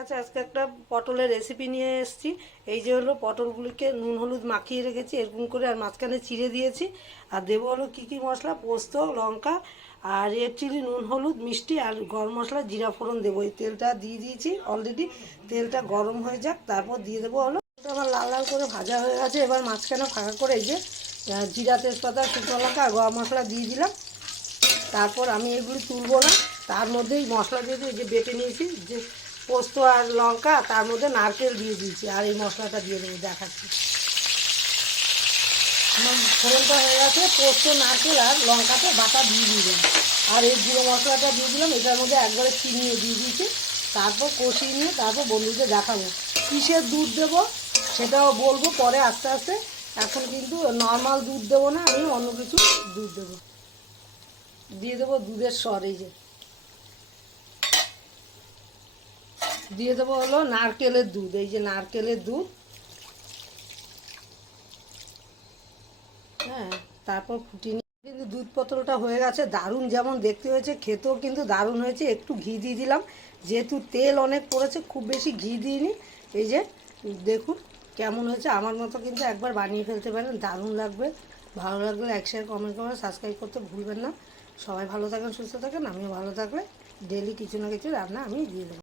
কাছে আজকে একটা পটলের রেসিপি নিয়ে এসেছি। এই যে হলো পটলগুলিকে নুন হলুদ মাখিয়ে রেখেছি এরকম করে, আর মাঝখানে চিড়ে দিয়েছি। আর দেবো হলো কী কী মশলা, পোস্ত, লঙ্কা আর রেড চিলি, নুন হলুদ, মিষ্টি আর গরম মশলা, জিরা ফোড়ন দেবো। এই তেলটা দিয়ে দিয়েছি অলরেডি। তেলটা গরম হয়ে যাক, তারপর দিয়ে দেবো হলো। আমার লাল লাল করে ভাজা হয়ে গেছে। এবার মাঝখানে ফাঁকা করে এই যে জিরা, তেজপাতা, শুকনো লঙ্কা আর গরম মশলা দিয়ে দিলাম। তারপর আমি এগুলি তুলবো না, তার মধ্যেই মশলা দিয়ে দিয়ে যে বেটে নিয়েছি যে পোস্ত আর লঙ্কা, তার মধ্যে নারকেল দিয়ে দিয়েছি আর এই মশলাটা দিয়ে দেবো, দেখাচ্ছি। আমার ফোড়নটা হয়ে গেছে, পোস্ত, নারকেল আর লঙ্কাতে বাটা দিয়ে দিলাম আর এই গুঁড়ো মশলাটা দিয়ে দিলাম। এটার মধ্যে একবারে চিনিয়ে দিয়ে দিয়েছি। তারপর কষিয়ে নিয়ে তারপর বন্ধুদের দেখাবো কিসের দুধ দেবো সেটাও বলবো পরে আস্তে আস্তে। এখন কিন্তু নর্মাল দুধ দেবো না, আমি অন্য কিছু দুধ দেবো। দিয়ে দেবো দুধের সর, এই যে দিয়ে দেবো হলো নারকেলের দুধ, এই যে নারকেলের দুধ। হ্যাঁ, তারপর ফুটিয়ে নিয়ে কিন্তু দুধ পতলটা হয়ে গেছে, দারুণ যেমন দেখতে হয়েছে খেতেও কিন্তু দারুণ হয়েছে। একটু ঘি দিয়ে দিলাম, যেহেতু তেল অনেক পড়েছে, খুব বেশি ঘি দিইনি। এই যে দেখুন কেমন হয়েছে। আমার মতো কিন্তু একবার বানিয়ে ফেলতে পারেন, দারুণ লাগবে। ভালো লাগলে লাইক, শেয়ার, কমেন্ট করে সাবস্ক্রাইব করতে ভুলবেন না। সবাই ভালো থাকেন, সুস্থ থাকেন, আমিও ভালো থাকলে ডেলি কিছু না কিছু রান্না আমি দিয়ে দেবো।